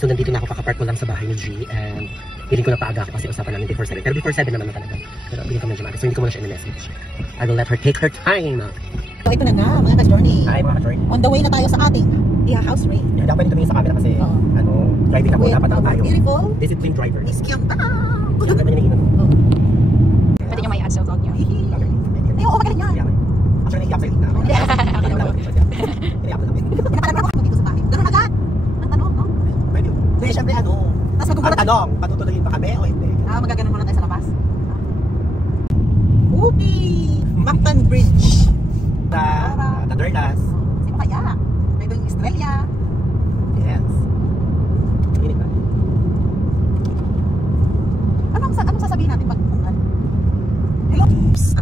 so nandito na ako, kakapark ko lang sa bahay ni G. And piling ko na paaga ako kasi usapan namin before 7. Pero before 7 naman na talaga. Pero piling ko medyo maaga. So hindi ko muna siya in-message. I will let her take her time. So ito na nga, mga ka-journey. Hi mga ka-journey. On the way na tayo sa ating house raid. Yeah, dapat tumingin sa camera kasi driving ako, dapat ako tayo. Beautiful. Disciplined driver. Miss Kyung. Siya ka niya Pwede nyo may add sa vlog nyo. Ay, oo, magaling yan. Actually, naiyak sa'yo na. Naiyak na namin. Pinapalagay ako dito sa bahay. Ganun agad. Ang tanong, no? Pwede. Hindi, syempre ano. Ang tanong, patutuloyin pa kami o hindi? Magaganon muna tayo sa labas. Upi! Mactan Bridge. Sa Tadernas. Sino kaya? May doon Estrella. Yes. Init ba? Anong sasabihin natin pag hello?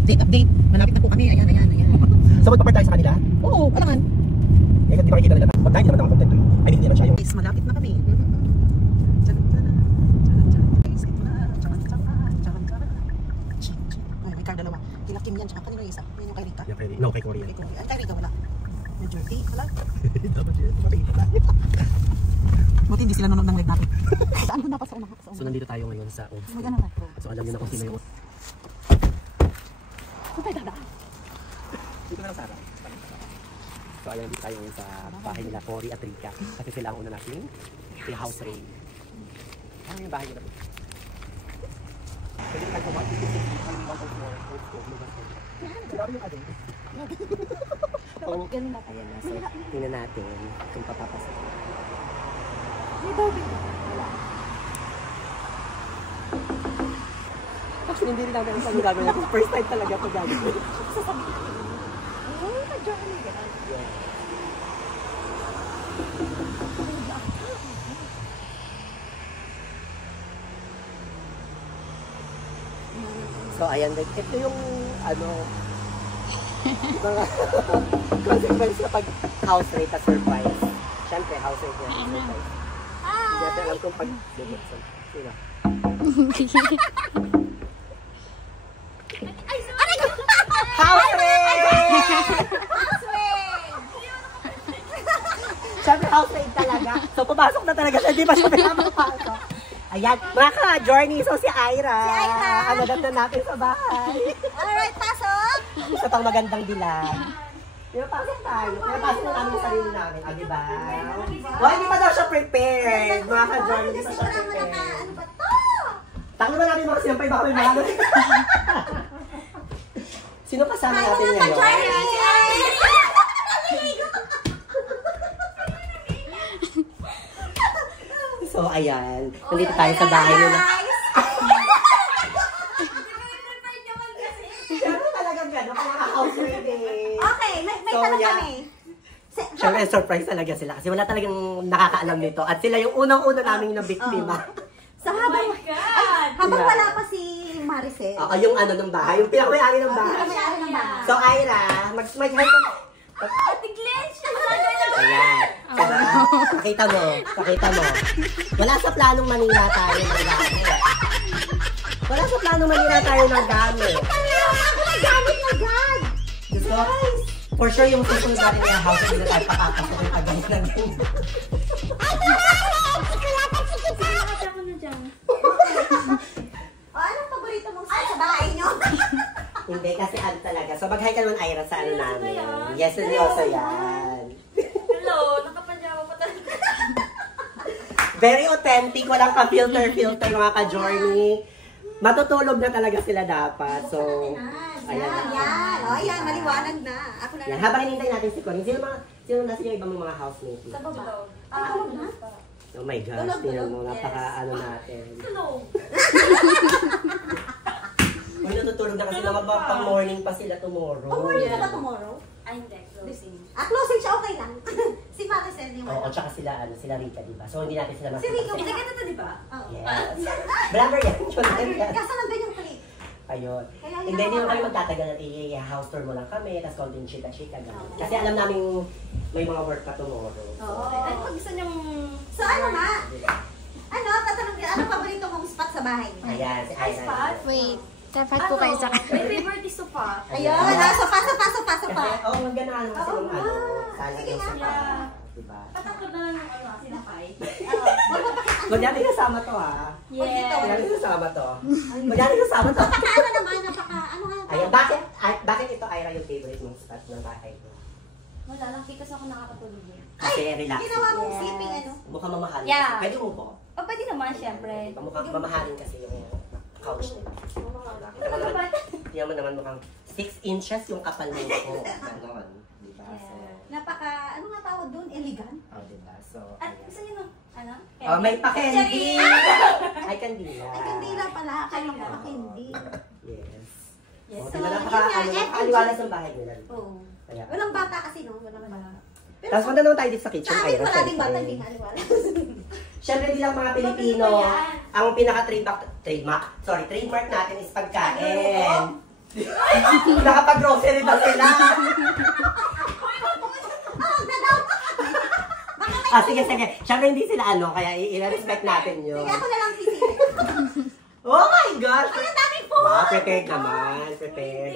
Update. Malapit na po kami. Ayan. So, magpapark tayo sa kanila? Oo, kailangan. Eh, hindi makikita nila. Pag tayo, hindi naman content eh. Ay, hindi naman siya yung... Guys, malapit na kami. Ay, may car dalawa. Kila Kim yan, tsaka kanino yung isa. Yan yung kay Rita. Yeah, pwede. No, kay Korea. Ay, kay Rita wala. Medyo tea, wala. Dapat yun. Makikita. Buti hindi sila nanonood ng live natin. Saan ko dapat sa unang? So, nandito tayo ngayon sa Old Mag-ano na? So, alam niyo na kung sino yung... Saan tayo dadaan? Dito na lang Sarah. So, ayan, dito tayo ngayon sa bahay nila, Cory at Rika. Kasi sila ang una natin house raid. Ano yung bahay nila? Pwede tayo kumain. Grabe yung adult. Ganun ba kaya na? So, tingnan natin kung papapasok. May Barbie ba? Wala. Actually, hindi rin namin ang gagawin natin. First time talaga ito gagawin. Oh, nag-journey ka. So, ayan, like, ito yung, mga consequence kapag house rate at surprise. Siyempre, house rate niya surprise. Hindi natin alam kung pag-bubot. Sino? House rate! Siyempre, house rate talaga. So, pumasok na talaga siya. Hindi pa siya pinapapasok. Ayan, mga ka-journey. So, si Ira. Ang maganda natin sa bahay. Alright, pasok! Isa pang magandang bilang. Pinapasok tayo. Pinapasok na namin yung sarili namin. O, diba? Why, hindi pa daw siya prepared. Mga ka-journey, hindi pa siya prepared. Ano ba to? Tango na namin mga sinampay. Baka may mga Sino kasama natin ngayon? So, ayan. Nandito tayo sa bahay nila. Siyempre talagang gano'n. Kaya house reading. Okay, may tanong kami. Siyempre, surprise talaga sila. Kasi wala talagang nakakaalam nito. At sila yung unang-una namin na biktima. So, habang wala pa si Maricel. Yung ng bahay. Yung pinakamayari ng bahay. So, Ira, mag-help ka. Ayan. Pakita mo. Wala sa planong manira tayo ng gamit. Gamit agad! Gusto? For sure, yung susunod natin yung house na tayo pakapasok yung pag-gamit ng ganyan. Anong paborito mong sa bahay nyo? Hindi, kasi talaga. So, mag-hi ka naman, Ira, sa namin. Yes, seryoso yan. Hello, nakapanjawa pa talaga. Very authentic, walang ka-filter, mga ka-journey. Matutulog na talaga sila dapat. So, ayan. Ayan, maliwanag na. Ako na. Yan, habang hinintay natin si Cory, sino nasa yung ibang mga housemate? Sa baba. Oh my gosh, tingnan mo, napaka natin. Hello. Uy, natutulog na kasi pang morning pa sila tomorrow. Morning na ba tomorrow? Ay, hindi. Closing. Closing siya, okay lang. Si Maricel, di ba? Oo, tsaka sila Rika, diba? So, hindi natin sila Si Rika, Hindi ka na di ba? Yes. Vlogger yan, yan. Kaso nandun yung plate. Ayun. Hindi mo kami magtatagal. I-house tour mo lang kami, tapos konting chika-chika. Kasi alam namin may mga work pa tomorrow. Ay, pag gusto niyong... So, tatanong ano paborito mong spot sa bahay? Ayan, si Ay, spot? Wait, dapat po kayo sa May favorite is sofa. Ayun, sofa. Oo, maganda kasi yung sala Sige ng nga. sofa. Diba? Patakot na lang yung sinapay. Huwag mo Kunyari kasama to ha. Yeah. Kunyari kasama to. Kunyari kasama to. Napaka naman, ano nga. Ayan, bakit ito Ira yung favorite mong spot ng bahay ko? Wala lang, kasi ako nakakatulog eh. Kasi relax. Ginawa mong Yeah. sleeping ano? Mukhang mamahalin. Yeah. Pwede mo po. O, pwede naman, syempre. Mukhang mamahalin kasi yung couch nila. Tingnan mo naman mukhang 6 inches yung kapal mo ko. Ganon. Diba? So, Napaka, ano nga tawag doon? Elegant? oh, diba? So, At ayan. gusto niyo ng, ano? Oh, may pa-candy! Ay, kandila. Ay, kandila pala. Akala ko ka-candy. Yes. Yes. Oh, So, diba yun napaka, nga, ano, FNG. nakakaliwalas ang bahay nila. Oo. Kaya, Walang bata kasi, no? Walang bata. Pero tapos punta naman tayo dito sa kitchen, sa amin, Ira. wala ding bata, syempre. hindi maliwala. Syempre bilang mga Pilipino, ang trademark natin is pagkain. Nakapag-grocery ba sila? Sige. Syempre hindi sila kaya i-respect natin yun. Sige, ako na lang sisili. Oh my gosh! Ay, ang daming food! Prepared naman. Prepared.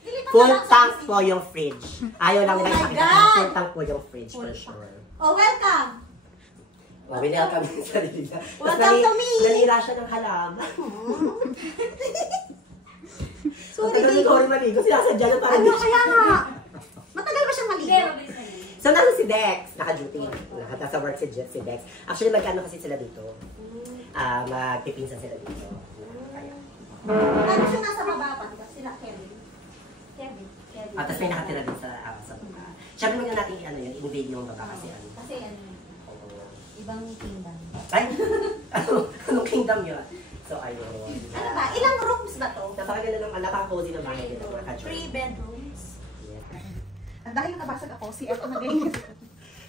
Dilipat Full na lang sa tank sisili. po yung fridge. Ayaw lang Oh nila my ipakita. God! Full tank po yung fridge for sure. Oh, welcome! Oh, welcome sa sarili niya. Welcome to me! Nanira siya ng halaman. Sorry, Ang tagal ni Cory maligo. Sinasadya na parang Ano kaya nga? Matagal ba siyang Hindi, maligo? mabilis na yun. So, naroon si Dex. Naka-duty. Nasa work si Dex. Actually, magkano kasi sila dito? Magpipinsan sila dito. Kaya. Ano siya nasa baba pa? Diba? Sila Kevin. Kevin. Tapos may nakatira din sa baba. Siyempre, maganda natin invade yung baba kasi Kasi ano, Oo. ibang kingdom. Ay! Anong kingdom yun? So, ayun. Ano ba? Ilang rooms ba to? Napakaganda naman, napaka-cozy ng bahay nila. Mga ka-joy. 3 bedrooms. Yes. Ang dahil nabasag ako, si Eto na ganyan.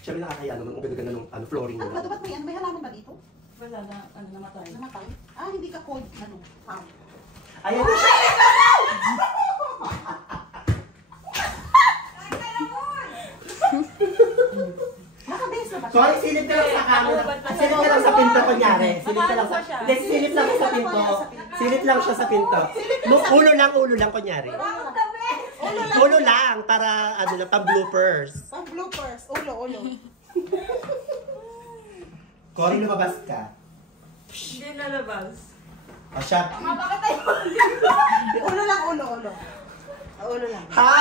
Siyempre nakakaya naman, ang ganda ng flooring Ano ba? nila. Ba't may halaman ba dito? Wala na, namatay. Namatay? Hindi ka cold. Ano? Farm. Ayan na siya! Naka-base na ba siya? Sorry, silip ka lang sa camera. Silip ka lang sa pinto, kunyari. Silip ka lang sa... Hindi, silip lang sa pinto. Silip lang siya sa pinto. Ulo lang, kunyari. Ulo lang, para, pang-bloopers. Pang bloopers. Ulo. Cory, lumabas ka. Hindi nalabas. O siya. Ulo lang, ulo. Ulo lang. Ha!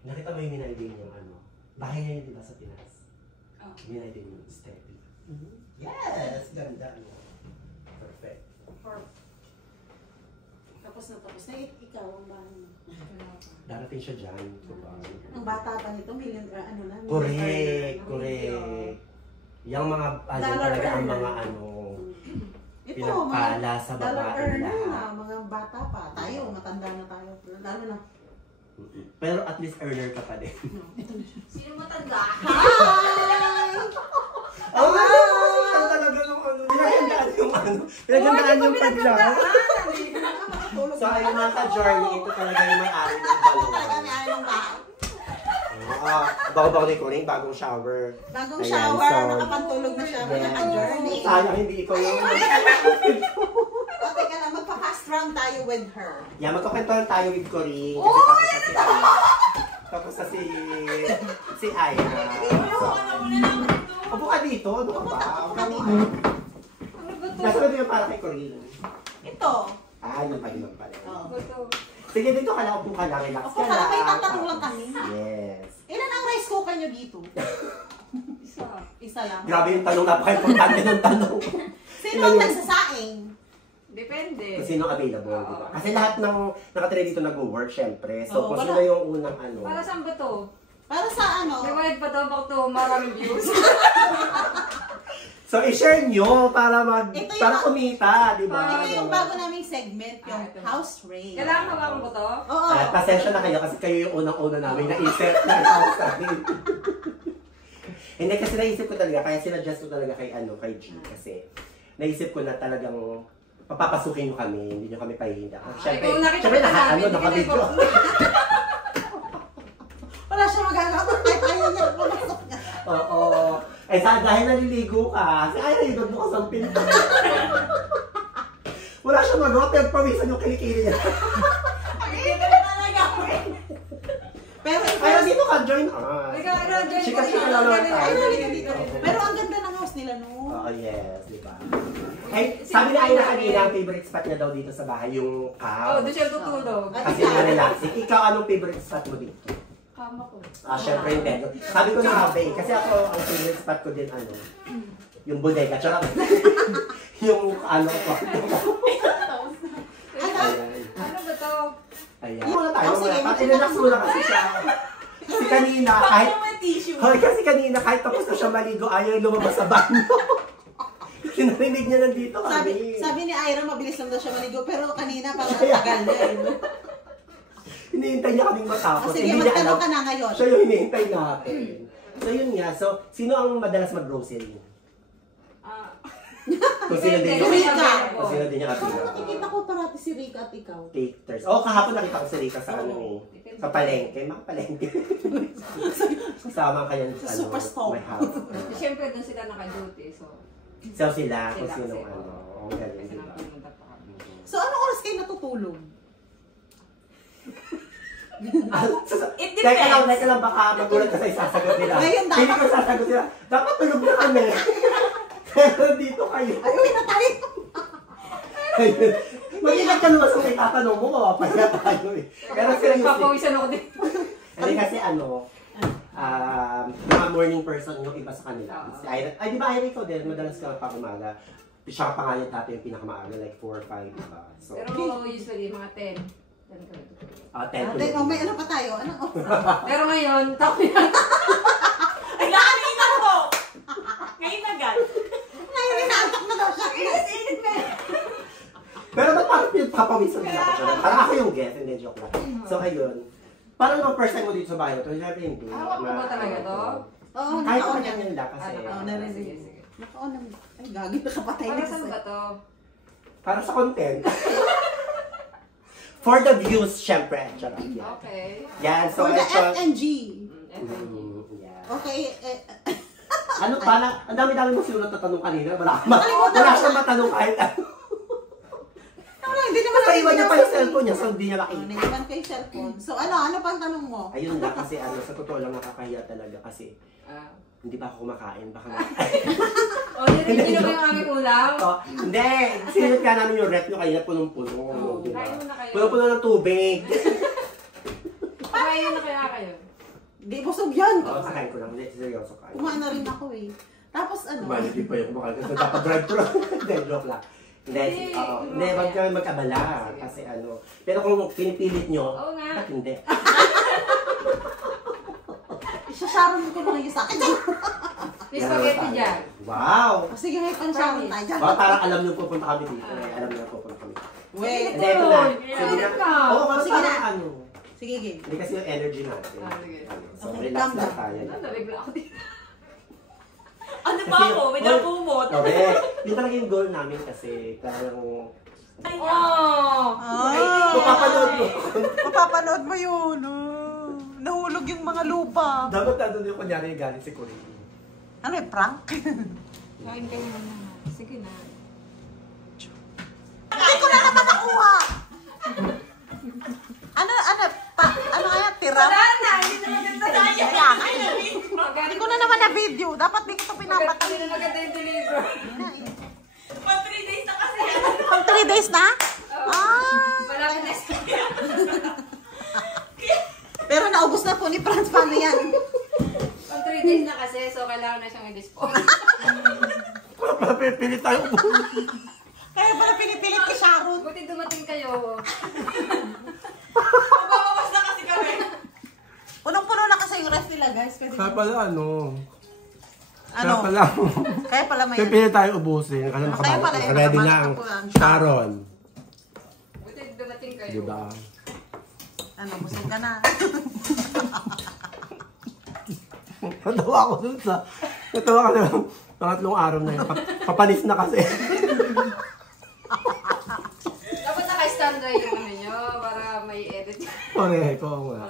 Nakita mo yung minaydin yung bahay niya yun, di ba, sa Pinas? Oh. Minaydin yung steady. Yes! Ganda. Perfect. Tapos na ikaw ang bahay mo. Darating siya dyan. Diba? Ang bata pa nito, million, Correct. Yung mga, talaga ang mga pinagpala sa dollar babae earner lahat. na, mga bata pa. Tayo, matanda na tayo. Lalo na. Pero at least earner ka pa din. Sino matanda? Hi! Oh, ang talaga yung pinagandaan yung paglaw. So ayun mga ka-journey, ito talaga yung may-ari ng balon. Bago-bago ni Cory, bagong shower. Bagong Ayan, shower, so, nakapantulog na siya. Naka-journey. Sayang hindi ikaw yung... O, teka lang, magpa-fast round tayo with her. Yeah, magkukwentuhan tayo with Cory. Kasi tapos na si Aya. Upo ka dito, ano ka ba? Upo ka dito. Nasunod yung para kay Cory. Ito. Yung pag-inom pala. Oh. Sige, dito ka lang, upo ka lang, relax Upo ka lang, may tatanong lang kami. Yes. Ilan ang rice cooker nyo dito? Isa lang. Grabe yung tanong, napaka-importante ng tanong. Sino ang nagsasaing? Depende. Kung sino available, di ba? Kasi lahat ng nakatira dito nag-work, syempre. So, Oo, kung wala. sino yung unang Para saan ba to? Para sa ano? May bayad pa to, baka to maraming views. So, i-share nyo para Ito yung- para kumita, di ba? Ito yung bago naming segment, yung ito. house raid. Kailangan hawakan ko to? Oo. Pasensya na kayo kasi kayo yung unang-una namin naisip na house namin. Hindi kasi naisip ko talaga, kaya sinadjust ko talaga kay G. Kasi naisip ko na talagang papapasukin nyo kami, hindi nyo kami pahihinda. ikaw nakita Syempre, ka namin, hindi nakabidyo. ka Wala siya magagawa. Kahit ayaw niya pumasok niya. Oo. Dahil naliligo ka, kasi ayaw bukas ang pinto. Wala siyang magawa, pero pawisan yung kilikili niya. Pero Ayaw dito ka join us. Join Chika-chika lang naman tayo. Pero ang ganda ng house nila, no? Oo, yes, di ba? Ay, sabi ni Aina kanina, ang favorite spot niya daw dito sa bahay, yung Oh, doon siya tutulog. Kasi relaxing. Ikaw, anong favorite spot mo dito? Kama ko. Syempre yung bed. Sabi ko na Habe, kasi ako, ang favorite spot ko din, yung bodega. Charot. Yung ko. Ano ba to? Ayan. Muna tayo, Relax muna kasi siya. Kasi kanina, kasi kanina, kahit tapos na siya maligo, ayaw lumabas sa banyo. Kinarinig niya nandito kami. Sabi ni Ira, mabilis lang daw siya maligo, pero kanina parang tagal na eh. Hinihintay niya kaming matapos. Sige, magtanong ka na ngayon. Siya yung hinihintay natin. So yun nga, so sino ang madalas mag-grocery? Kung sino din yung Rika. Kung sino din yung Parang kapila. nakikita ko parati si Rika at ikaw. Taters. Kahapon nakita ko si Rika sa sa palengke. Mga palengke. Kasama kayo sa Superstore. my house. Siyempre doon sila naka-duty. So sila, kung sino ang galing, Kasi diba? pumunta pa kami. So, anong oras kayo natutulog? Teka lang, baka magulat ka sa isasagot nila. Ngayon, dapat- Hindi ko sasagot nila. Dapat tulog na kami. Pero dito kayo. Ay, uwi na tayo! Mag-ilan ka naman sa may tatanong mo, mapapahiya tayo eh. Pero seriously. Papawisan ako dito. Hindi kasi mga morning person yung iba sa kanila. Si Ira, ay di ba Ira ikaw din, madalas ka pag umaga. Siya pa nga yung dati yung pinakamaaga, like 4 or 5, diba? So, Pero usually mga 10. 10 May ano pa tayo? Ano? Pero ngayon, tako yan. Ay, nakanina ko! Ngayon agad. Ngayon, inaantok na daw siya. Pero ba't parang pinagpapawisan nila ako? Parang ako yung guest, hindi joke lang. So ayun, parang nung first time mo dito sa bahay na ito, syempre hindi. Hawak mo ba talaga to? Oo, Kahit naka-on pa yan. nila kasi. narinig. Sige, sige. Naka-on naman. Ay, gagi, nakapatay Para na saan ba to? Para sa content. For the views, syempre. Charot. Yan. Okay. Yan, so For the ito. FNG. Yan. Okay, Ano pala? Ang dami-dami mo sinulat na tanong kanina. Wala siyang matanong kahit ano. hindi naman Basta iwan niya pa yung cellphone niya, so hindi niya makita. Naiwan ko yung cellphone. So, ano pang tanong mo? Ayun na, kasi sa totoo lang nakakahiya talaga kasi hindi pa ako kumakain. Baka Oh, hindi na ba yung aming ulam? hindi! Sinunod ka namin yung rep nyo kanina, punong-puno. Diba? Kain mo na kayo. Punong-puno ng tubig. Kain mo na kaya kayo. Di, busog yan. Oo, kakain ko lang. Hindi, seryoso kain. Kumain na rin ako eh. Tapos ano? Malipid pa yung kumakain kasi dapat drive-thru. Hindi, joke lang. Hindi, wag kami magkabala. Kasi pero kung pinipilit nyo, Oo nga. ba't hindi? Isasharon ko na ngayon sa akin. May spaghetti dyan. Wow! Sige, may pansharon tayo dyan. Parang alam nyo pupunta kami dito. Alam nyo pupunta kami. Wait. Hindi, ito na. Sige Sige na. na. Oo, kasi Sige na. parang Sige, game. Hindi kasi yung energy natin. Sige. So, Okay, relax calm lang down. tayo. Nabigla ako dito. Ano ba ako? May napumot. Okay. Yun talaga yung goal namin kasi talagang Ay, Oh! mapapanood mo. Mapapanood mo yun. Nahulog yung mga lupa. Dapat nandun yung kunyari galing si Corinne. Ano eh, prank? Kain kayo muna. Sige na. Hindi ko na naman nakuha. Ano kaya, tira? wala na. Hindi na maganda tayo. Hindi ko na naman na video. Dapat di ko ito pinapatay. Hindi na maganda yung deliver. Pag 3 days na kasi yan. Pang 3 days na? Malapit na Pero naubos na po ni Franz. Paano yan? Pag 3 days na kasi, so kailangan na siyang i-dispose. Wala pala pipilit tayo. Kaya pala pinipilit ki Sharon. Buti dumating kayo. Mababawas na kasi kami. Punong-puno na kasi yung ref nila, guys. Kasi, Kaya pala ano? Kaya Kaya pala may... pipilit tayo ubusin. Kasi Kaya pala yun, ready na nakabalak ang ako ang Sharon. Buti dumating kayo. Diba? Busog ka na. Natawa ako dun sa... Natawa ka na. Pangatlong araw na yun. Papanis na kasi. Dapat naka-standby yung ano nyo para may edit. Correct, oo nga.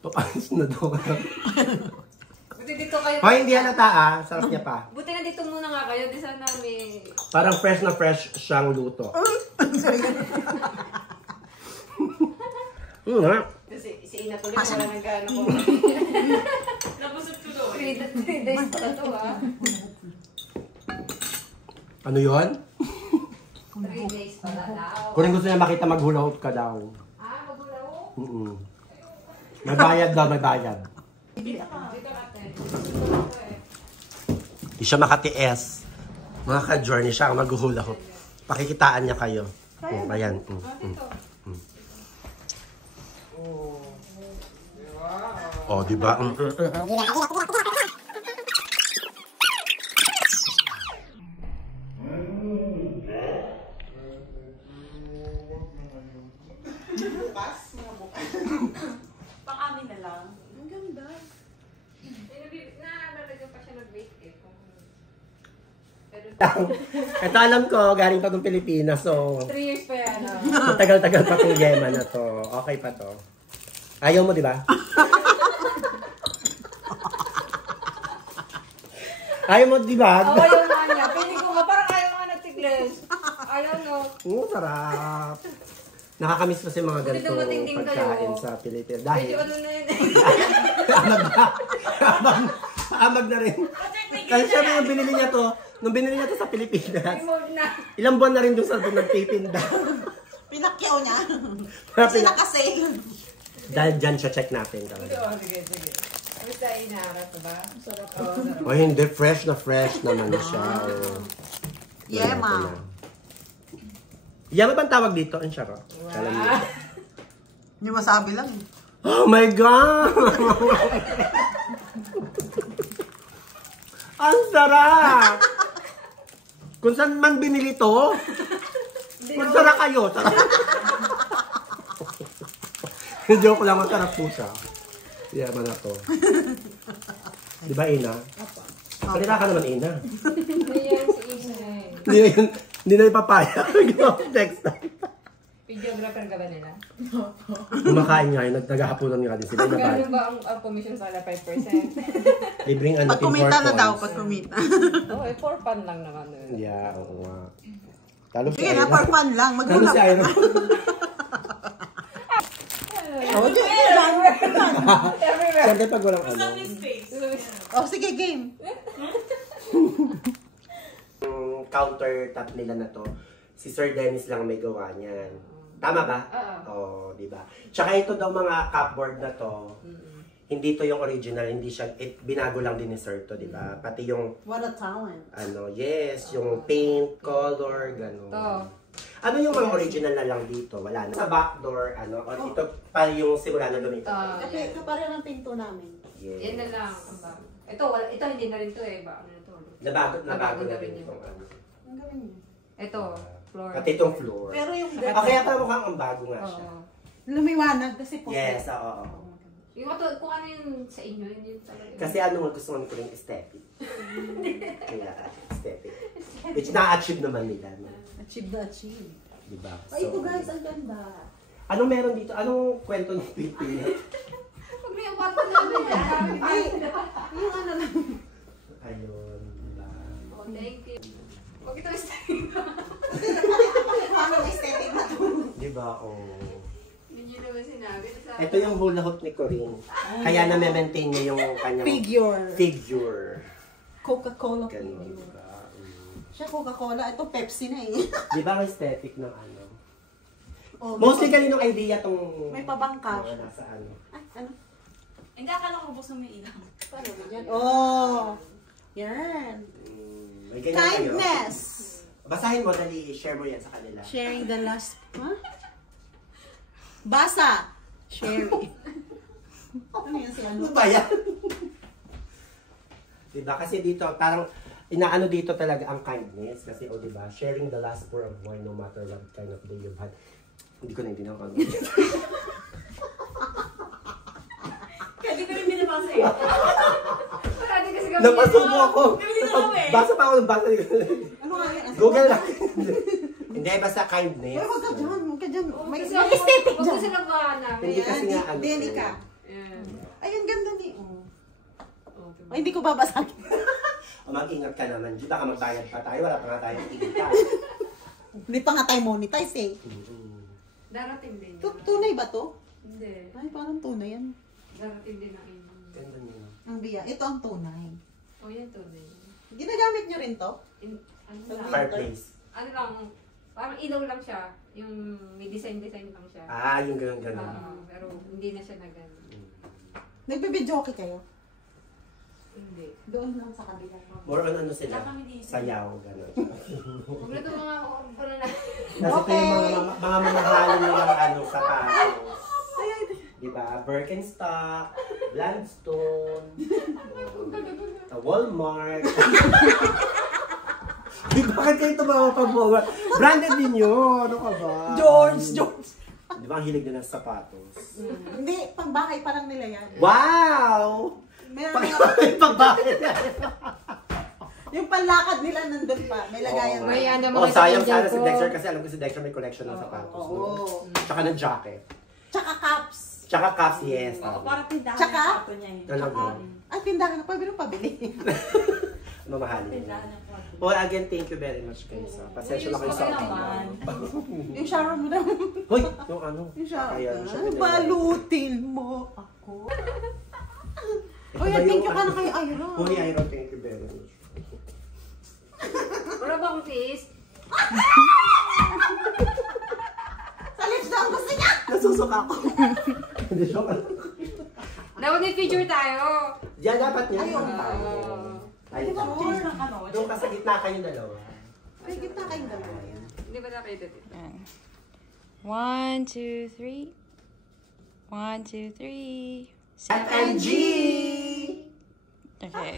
Papanis na daw ka. Buti dito kayo. Hoy, hindi halata sarap niya pa. Buti na dito muna nga kayo. Di sana may... Parang fresh na fresh siyang luto. Nga. Kasi si Ina tuloy wala nang gano'n ko. Nabusog ko doon. 3 days pa to ha. Ano yun? 3 days pa daw. Kung gusto niya makita, mag-hula hoop ka daw. Magulaw? May bayad daw, may bayad. Dito natin. Di siya makatiis. Mga ka-journey siya ang mag-hula hoop. Pakikitaan niya kayo. Ayan. Oh, di ba? Pang amin na lang. Ang ganda. Nalagyan pa siya ng-bake eh. Ito alam ko, galing pa itong Pilipinas. So, 3 years pa yan. tagal-tagal pa itong yema na to. Okay pa to. Ayaw mo, di ba? Ayaw mo, di ba? Ayaw nga niya. Pili ko ba? Parang ayaw nga nagtigles. Ayaw no. Sarap. Nakakamiss kasi mga Buti ganito dumating din kayo. pagkain sa Pilipinas. Dahil, Medyo ano na yun. amag na. Amag na rin. Kasi syempre yung binili niya to, nung binili niya to sa Pilipinas, Remote na. ilang buwan na rin doon sa doon nagtitinda. Pinakyaw niya. Kasi nakasale. Dahil dyan siya, check natin. Sige. Basta inaarap ba? Sarap po. O hindi, fresh naman siya. Yema. Yema bang tawag dito? Ang sarap. Alam niyo. Hindi masabi lang eh. Oh my God! Ang sarap! Kung saan man binili to, magsara kayo. Joke lang, masarap po siya. Yema na to. Di ba, Ina? Salita ka naman, Ina. Hindi yan si Ina eh. Hindi na ipapaya. Next time. Videographer ka ba nila? Kumakain nga yun. Naghahaponan nga din sila. Gano'n ba ang commission sa 5%? Libreng ano, Pag kumita na daw, pag kumita. Oo, 4 pan lang naman. Yeah, oo nga. Talo si Sige na, Iron. for fun lang. Talo Magulang si ka Iron. na. Siyempre pag walang ano. Space. Oh, sige, game. Yung countertop nila na to, si Sir Dennis lang may gawa niyan. Tama ba? Oo, di ba? Tsaka ito daw mga cupboard na to, hindi to yung original, hindi siya, binago lang din ni Sir to, di ba? Pati yung, What a talent. ano, yes, yung paint, color, gano'n. To. Ano yung mga original na lang dito? Wala na. Sa back door, ano, o ito pa yung simula na lumipat. Kasi kapareho ng pinto namin. Yes. Yan na lang. Ito, ito hindi na rin to eh. Ba, ano na to? Nabago Nabago na na rin rin itong yung- ano. Ang galing niya. Ito, floor. Pati itong floor. Pero yung Kaya pa mukhang ang bago nga siya. Oo. lumiwanag kasi po. Yes, oo. Yung kung ano yun sa inyo, yun talaga. Kasi ano nga gusto namin ko rin aesthetic. Kaya aesthetic. Which na-achieve naman nila. No? Achieve na achieve. Diba? Ay, ito guys, ang ganda. Anong meron dito? Anong kwento ng Pilipinas? Pag may upato namin, Ay, yung ano lang. Ayun, diba? Oh, thank you. Huwag ito style. Ano aesthetic na to? Diba? Oh. Hindi nyo naman sinabi. Ito yung hula hoop ni Corinne. Kaya na-maintain niya yung kanyang figure. Coca-Cola Ganun, figure. diba? Siya Coca-Cola, ito Pepsi na eh. Diba ang aesthetic ng ano? Oh, Mostly kaninong idea tong... may pabangka. mga nasa ano. Ay, ano? Hindi, akala ko buksan mo yung ilaw. Paano ba yan? Oh! Yan. May ganyan kayo. Kindness. Basahin mo, dali, share mo yan sa kanila. Sharing the last... Huh? Basa! Sharing. Ano yan sila? Ano ba yan? Diba? Kasi dito, parang inaano dito talaga ang kindness. Kasi, o diba, sharing the last pour of wine no matter what kind of day you've had. Hindi ko naintindihan kung ano. Kaya di ko rin binabasa eh. Marami kasi kami. Napasok mo ako. Hindi ko alam eh. Basa pa ako ng basa. Ano nga yan? Google lang. Hindi, basta kindness. Pero wag ka dyan, wag ka dyan. May Kasi aesthetic Huwag dyan. kasi nagbahan namin. Hindi kasi nga ano. Denica. Yan. Ay, ang ganda ni... Oh. Oh, diba? Ay, hindi ko babasahin. O, mag-ingat ka naman. Di ba ka magbayad pa tayo? Wala pa nga tayo kita. Hindi pa nga tayo monetize eh. Darating din. Tunay ba to? Hindi. Ay, parang tunay yan. Darating din ang inyo. Ganda niya. Ang biya. Ito ang tunay. O yan tunay. Ginagamit nyo rin to? Ano Sa lang? Fireplace. Ano lang, parang ilaw lang siya. Yung may design lang siya. Ah, yung ganun. Pero hindi na siya na gano'n. Nagbe-videoke kayo? Hindi. Doon lang sa kabila. More on ano sila? Wala kami dito. Sayaw, gano'n. Huwag na ito mga ano na. Kasi ito yung mga mamahalin nilang ano, sapatos. Diba? Birkenstock, Blandstone, Walmart. Bakit kayo ito mapapag-Walmart? Branded din yun. Ano ka ba? George! Di ba ang hilig na ng sapatos? Hindi, pangbahay parang nila yan. Wow! Meron mga, Pagbahay na. yung panlakad nila nandun pa. May lagayan. Oo. May ano Oh, mga sayang dyan sana si ko. Dexter kasi alam ko si Dexter may collection ng sapatos. Oo. No? Tsaka ng jacket. Tsaka caps. Tsaka cups, yes. Oo, parang tindahan Tsaka? ng kwarto niya eh. Talaga. Ay, tindahan na. Pabili. Mamahalin. Tindahan ng kwarto. Well, again, thank you very much guys. Pasensya na kayo sa okay akin. naman. Yung shower mo na. Hoy, yung ano? Yung shower. Ayan, syempre na- Balutin mo ako. Ito Uy, ba thank yung you ka na ano? kay Ira. Hoy, Ira, thank you very much. Wala ba akong fish? Sa lips daw ang gusto niya. Nasusuka ako. Hindi, joke lang. Dapat may picture tayo. Diyan dapat niya. Ayun. Ayun. Cheers ng ano. Doon ka sa gitna kayong dalawa. Ay, gitna kayong dalawa yan. Hindi ba nakita dito? 1, 2, 3. 1, 2, 3. FNG! Okay.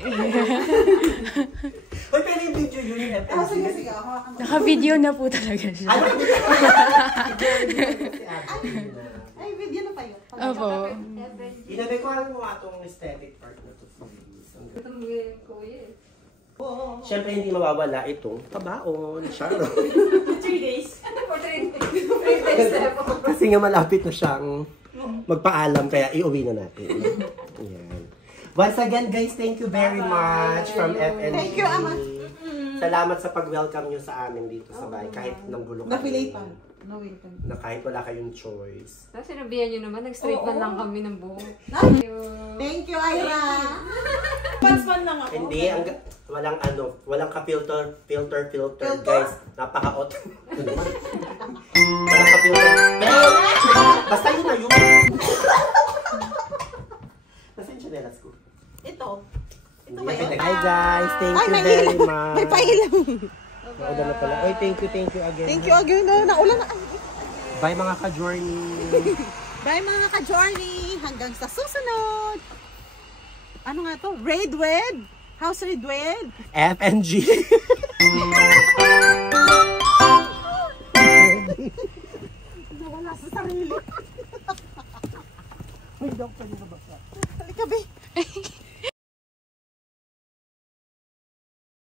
Hoy, pero yung video yun yung FNG. Sige, sige. Hawakan mo. Naka-video na po talaga siya. Ano? Ay, video na pa yun. Opo. Inabi ko alam mo nga itong aesthetic part na to. Ang Ito mo yung kuya eh. Siyempre, hindi mawawala itong kabaon. Charo. 3 days. For 3 days na po. Kasi nga malapit na siyang magpaalam, kaya iuwi na natin. Ayan. Once again, guys, thank you very much from FNG. Thank you, Ama. Salamat sa pag-welcome nyo sa amin dito sa bahay. Kahit nanggulo kami. Napilay pa. No, welcome. Na kahit wala kayong choice. Tapos sinabihan nyo naman, nag-straight man lang kami ng buhok. Thank you, Ira. Pansman lang ako. Hindi, walang ka-filter, guys. Napaka-ot. Walang ka-filter. Pero, basta yun na yun. Nasa yung chanelas ko. Ito. Ito Hindi, ba yun? hi guys, thank Ay, you may very ilaw. much. May pailaw. Naulan na pala. Oy, thank you again. Thank you again. Naulan na. Bye mga ka-journey. Bye mga ka-journey. Hanggang sa susunod. Ano nga to? Raid Wed? House Raid Wed? FNG. Nawala sa sarili. Ay, doktor, hindi na ba? Halika, be.